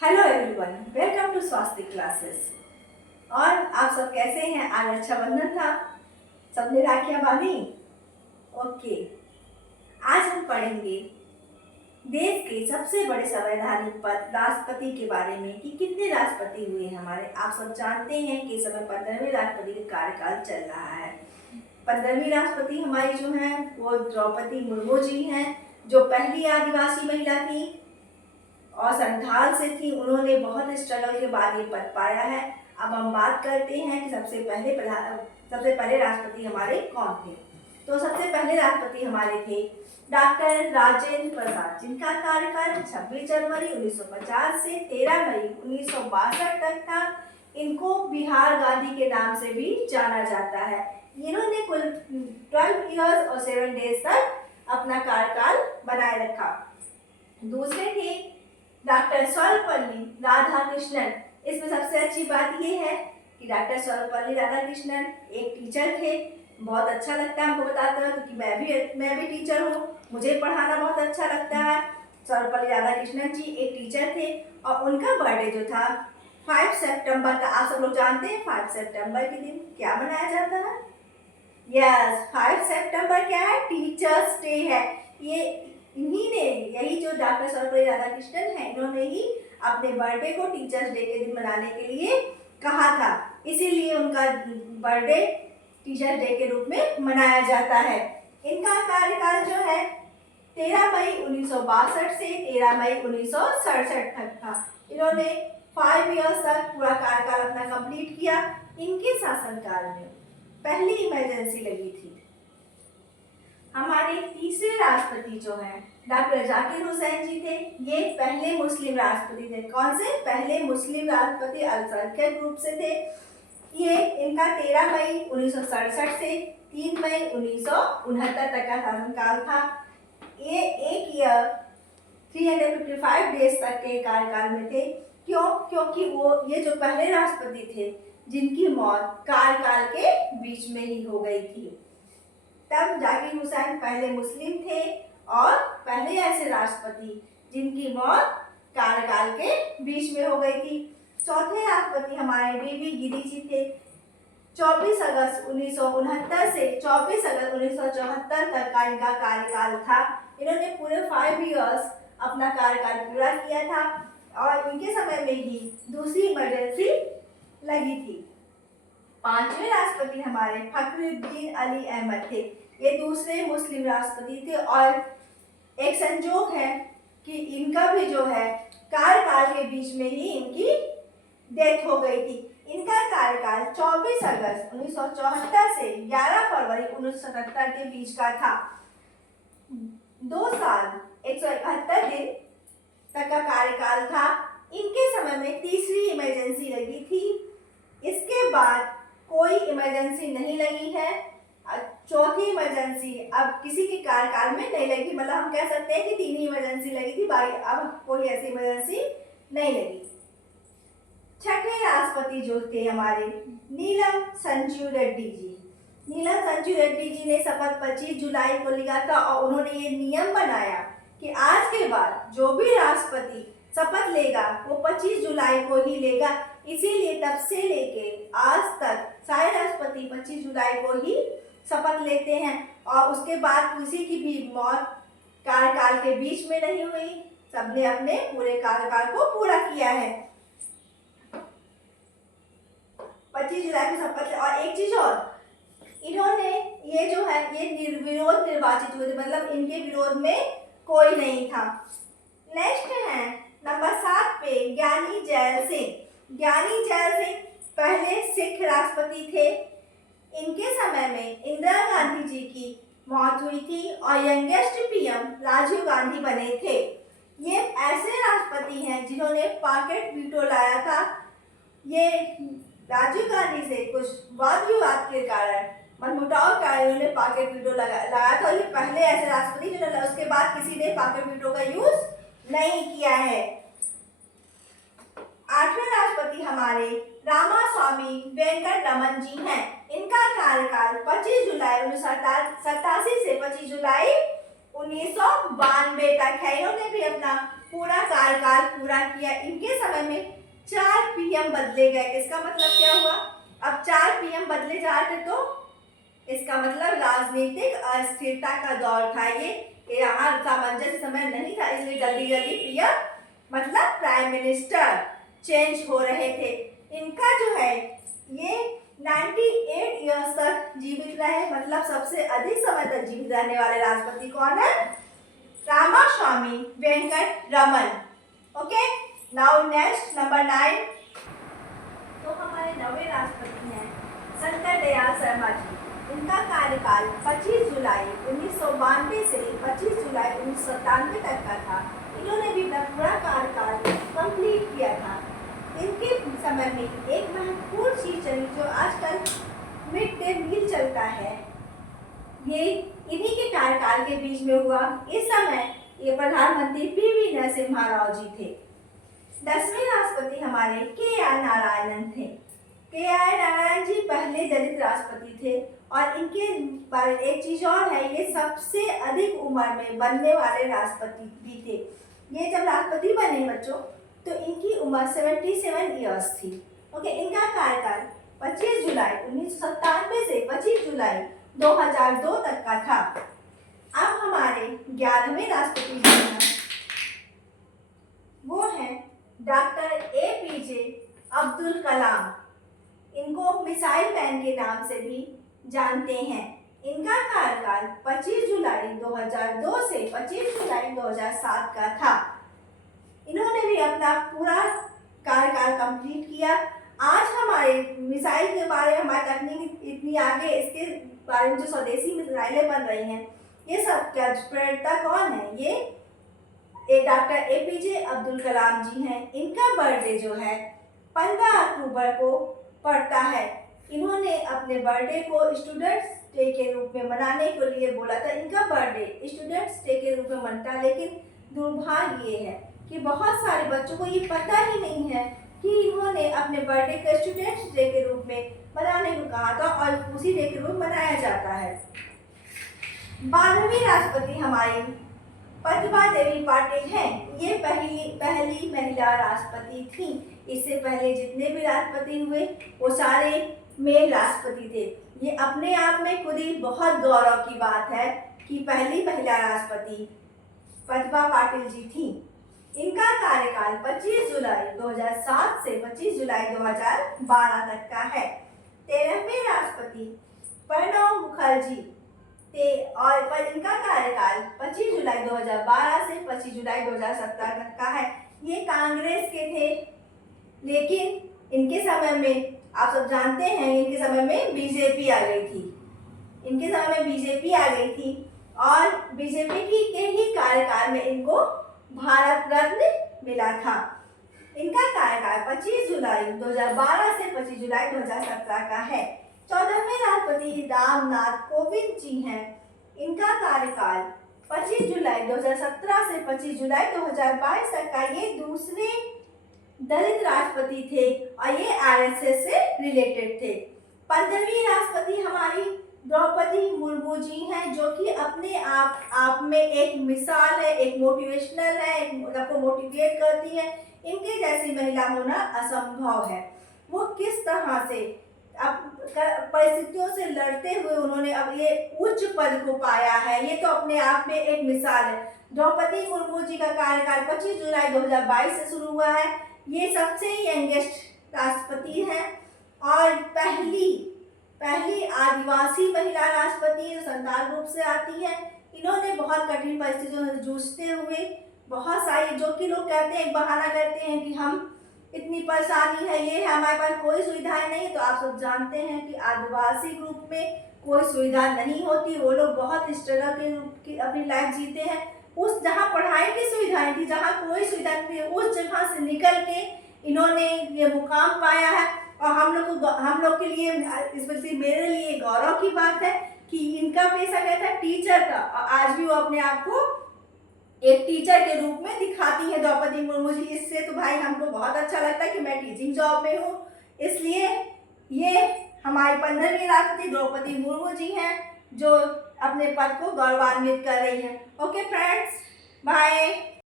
Hello everyone, welcome to स्वास्थ्य classes. और आप सब कैसे हैं? आज रक्षाबंधन था, सबने राखियां बांधी। ओके, आज हम पढ़ेंगे देश के सबसे बड़े संवैधानिक पद राष्ट्रपति के बारे में कि कितने राष्ट्रपति हुए हैं हमारे। आप सब जानते हैं कि इस समय 15वें राष्ट्रपति का कार्यकाल चल रहा है। 15वीं राष्ट्रपति हमारी जो है वो द्रौपदी मुर्मू जी हैं, जो पहली आदिवासी महिला थी और संथाल से थी। उन्होंने बहुत स्ट्रगल के बाद ये पद पाया है। अब हम बात करते हैं कि सबसे पहले राष्ट्रपति हमारे कौन थे। तो सबसे पहले राष्ट्रपति हमारे थे डॉक्टर राजेंद्र प्रसाद, जिनका कार्यकाल 26 जनवरी 1950 से 13 मई 1962 तक था। इनको बिहार गांधी के नाम से भी जाना जाता है। इन्होंने कुल 12 ईयर्स और 7 डेज तक अपना कार्यकाल बनाए रखा। दूसरे थे डॉक्टर सर्वपल्ली राधाकृष्णन। इसमें सबसे अच्छी बात यह है कि डॉक्टर सर्वपल्ली राधाकृष्णन एक टीचर थे। बहुत अच्छा लगता है हमको बताते हैं, क्योंकि मैं भी टीचर हूँ, मुझे पढ़ाना बहुत अच्छा लगता है। सर्वपल्ली राधाकृष्णन जी एक टीचर थे और उनका बर्थडे जो था 5 सितंबर का। आप सब लोग जानते हैं 5 सितंबर के दिन क्या मनाया जाता है? यस, 5 सितंबर क्या है? टीचर्स डे है। ये इन्हीं ने, यही जो डॉक्टर सर्वपल्ली राधाकृष्णन है, इन्होंने ही अपने बर्थडे को टीचर्स डे के दिन मनाने के लिए कहा था। इसीलिए उनका बर्थडे टीचर्स डे के रूप में मनाया जाता है। इनका कार्यकाल जो है 13 मई 1962 से 13 मई 1967 तक था। इन्होंने 5 ईयर्स तक पूरा कार्यकाल अपना कंप्लीट किया। इनके शासनकाल में पहली इमरजेंसी लगी थी। हमारे तीसरे राष्ट्रपति जो हैं डॉक्टर जाकिर हुसैन जी थे। ये पहले मुस्लिम राष्ट्रपति थे। कौन से? पहले मुस्लिम राष्ट्रपति अल्पसंख्यक ग्रुप से थे। ये इनका 13 मई 1967 से 3 मई 1969 तक का शासनकाल था। ये एक ईयर 355 डेज तक के कार्यकाल में थे। क्यों? क्योंकि ये जो पहले राष्ट्रपति थे जिनकी मौत कार्यकाल के बीच में ही हो गई थी। तब जाकिर हुसैन पहले मुस्लिम थे और पहले ऐसे राष्ट्रपति जिनकी मौत कार्यकाल के बीच में हो गई थी। चौथे राष्ट्रपति हमारे डीवी गिरी जी थे। 24 अगस्त 1969 से 24 अगस्त 1974 तक का इनका कार्यकाल था। इन्होंने पूरे 5 ईयर्स अपना कार्यकाल पूरा किया था और इनके समय में ही दूसरी इमरजेंसी लगी थी। पांचवें राष्ट्रपति हमारे फखरुद्दीन अली अहमद थे। ये दूसरे मुस्लिम राष्ट्रपति थे और एक संजोग है कि इनका भी जो है कार्यकाल के बीच में ही इनकी डेथ हो गई थी। इनका कार्यकाल 24 अगस्त 1974 से 11 फरवरी 1977 के बीच का था। 2 साल 171 दिन तक का कार्यकाल था। इनके समय में तीसरी इमरजेंसी लगी थी। इसके बाद कोई इमरजेंसी नहीं लगी है। चौथी इमरजेंसी अब किसी के कार्यकाल में नहीं लगी। मतलब हम कह सकते हैं कि 3 ही इमरजेंसी लगी थी, अब कोई ऐसी इमरजेंसी नहीं लगी। छठे राष्ट्रपति जो थे हमारे नीलम संजीव रेड्डी जी। नीलम संजीव रेड्डी जी ने शपथ 25 जुलाई को लिया था और उन्होंने ये नियम बनाया कि आज के बाद जो भी राष्ट्रपति शपथ लेगा वो 25 जुलाई को ही लेगा। इसीलिए तब से लेके आज तक सारे राष्ट्रपति 25 जुलाई को ही शपथ लेते हैं और उसके बाद किसी की भी मौत कार्यकाल के बीच में नहीं हुई। सबने अपने पूरे कार्यकाल को पूरा किया है। 25 जुलाई को शपथ। और एक चीज और, इन्होंने ये जो है ये निर्विरोध निर्वाचित हुए थे, मतलब इनके विरोध में कोई नहीं था। नेक्स्ट है नंबर 7 पे ज्ञानी जैल सिंह। ज्ञानी जैल सिंह पहले सिख राष्ट्रपति थे। इनके समय में इंदिरा गांधी जी की मौत हुई थी और यंगेस्ट पीएम राजीव गांधी बने थे। ये ऐसे राष्ट्रपति हैं जिन्होंने पॉकेट वीटो लाया था। ये राजीव गांधी से कुछ वाद विवाद के कारण, मनमुटाव के कारण इन्होंने पॉकेट वीटो लगाया था। ये पहले ऐसे राष्ट्रपति जिन्होंने, उसके बाद किसी ने पॉकेट वीटो का यूज नहीं किया है। 8वें राष्ट्रपति हमारे रामास्वामी वेंकटरमन जी हैं। इनका कार्यकाल 25 जुलाई 1987 से 25 जुलाई 1992 तक है। इन्होंने भी अपना पूरा कार्यकाल पूरा किया। इनके समय में 4 पीएम बदले गए। इसका मतलब क्या हुआ? अब 4 पीएम बदले जा रहे तो इसका मतलब राजनीतिक अस्थिरता का दौर था। ये यहाँ सामंजस्य समय नहीं था, इसलिए जल्दी जल्दी पीएम मतलब प्राइम मिनिस्टर चेंज हो रहे थे। इनका जो है ये 98 ईयर्स तक जीवित रहे, मतलब सबसे अधिक समय तक जीवित रहने वाले राष्ट्रपति कौन है? Ramaswamy Venkataraman. Okay, now next number 9। तो हमारे 9वें राष्ट्रपति हैं शंकर दयाल शर्मा जी। इनका कार्यकाल 25 जुलाई 1992 से 25 जुलाई 1997 तक का था। इन्होंने भी अपना पूरा कार्यकाल कंप्लीट किया था। इनके समय में एक महत्वपूर्ण चीज चली जो आजकल मिड डे मील चलता है, ये इन्हीं के कार्यकाल के बीच में हुआ। इस समय ये प्रधानमंत्री पीवी नरसिम्हा राव जी थे। 10वें राष्ट्रपति हमारे के.आर. नारायणन थे। के.आर. नारायण जी पहले दलित राष्ट्रपति थे और इनके बारे एक चीज और है, ये सबसे अधिक उम्र में बनने वाले राष्ट्रपति भी थे। ये जब राष्ट्रपति बने बच्चों तो इनकी उम्र 77 ईयर्स थी। ओके, इनका कार्यकाल 25 जुलाई 1997 से 25 जुलाई 2002 तक का था। अब हमारे 11वें राष्ट्रपति जो हैं वो हैं डॉक्टर APJ अब्दुल कलाम। इनको मिसाइल मैन के नाम से भी जानते हैं। इनका कार्यकाल 25 जुलाई 2002 से 25 जुलाई 2007 का था। इन्होंने भी अपना पूरा कार्यकाल कंप्लीट किया। आज हमारे मिसाइल के बारे में हमारी तकनीक इतनी आगे, इसके बारे में जो स्वदेशी मिसाइलें बन रही हैं, ये सब क्या प्रेरणा कौन है? ये डॉक्टर APJ अब्दुल कलाम जी हैं। इनका बर्थडे जो है 15 अक्टूबर को पड़ता है। इन्होंने अपने बर्थडे को स्टूडेंट्स डे के रूप में मनाने के लिए बोला था। इनका बर्थडे स्टूडेंट्स डे के रूप में मनता है, लेकिन दुर्भाग्य ये है कि बहुत सारे बच्चों को ये पता ही नहीं है कि इन्होंने अपने बर्थडे को स्टूडेंट्स डे के रूप में मनाने को कहा था और उसी डे के रूप में मनाया जाता है। 12वीं राष्ट्रपति हमारी प्रतिभा देवी पाटिल हैं। ये पहली महिला राष्ट्रपति थी। इससे पहले जितने भी राष्ट्रपति हुए वो सारे मेल राष्ट्रपति थे। ये अपने आप में खुद ही बहुत गौरव की बात है कि पहली महिला राष्ट्रपति प्रतिभा पाटिल जी थी। इनका कार्यकाल 25 जुलाई 2007 से 25 जुलाई 2012 तक का है। 13वें राष्ट्रपति प्रणब मुखर्जी थे और इनका कार्यकाल 25 जुलाई 2012 से 25 जुलाई 2017 तक का है। ये कांग्रेस के थे, लेकिन इनके समय में आप सब जानते हैं इनके समय में बीजेपी आ गई थी। इनके समय में बीजेपी आ गई थी और बीजेपी के ही कार्यकाल में इनको भारत रत्न मिला था। इनका कार्यकाल 25 जुलाई 2012 से 25 जुलाई 2017 का है। 14वें राष्ट्रपति रामनाथ कोविंद जी हैं। इनका कार्यकाल 25 जुलाई 2017 से 25 जुलाई 2022 तक का। ये दूसरे दलित राष्ट्रपति थे और ये RSS से रिलेटेड थे। 15वीं राष्ट्रपति हमारी द्रौपदी मुर्मू जी हैं, जो कि अपने आप में एक मिसाल है, एक मोटिवेशनल है, सबको मोटिवेट करती है। इनके जैसी महिला होना असंभव है। वो किस तरह से अब परिस्थितियों से लड़ते हुए उन्होंने अब ये उच्च पद को पाया है, ये तो अपने आप में एक मिसाल है। द्रौपदी मुर्मू जी का कार्यकाल 25 जुलाई 2022 से शुरू हुआ है। ये सबसे यंगेस्ट राष्ट्रपति हैं और पहली आदिवासी महिला राष्ट्रपति जो संताल रूप से आती है। इन्होंने बहुत कठिन परिस्थितियों से जूझते हुए बहुत सारी, जो कि लोग कहते हैं, बहाना करते हैं कि हम इतनी परेशानी है, ये है, हमारे पास कोई सुविधाएं नहीं। तो आप सब जानते हैं कि आदिवासी ग्रुप में कोई सुविधा नहीं होती। वो लोग बहुत स्ट्रगल के रूप की अपनी लाइफ जीते हैं। उस जहाँ पढ़ाई की सुविधाएं थी, जहाँ कोई सुविधा नहीं थी, उस जगह से निकल के इन्होंने ये मुकाम पाया है। और हम लोग के लिए, स्पेशली मेरे लिए गौरव की बात है कि इनका पेशा क्या था? टीचर था। और आज भी वो अपने आप को एक टीचर के रूप में दिखाती है द्रौपदी मुर्मू जी। इससे तो भाई हमको बहुत अच्छा लगता है कि मैं टीचिंग जॉब में हूँ। इसलिए ये हमारी 15वीं राष्ट्रपति द्रौपदी मुर्मू जी हैं, जो अपने पद को गौरवान्वित कर रही हैं। Okay friends, bye.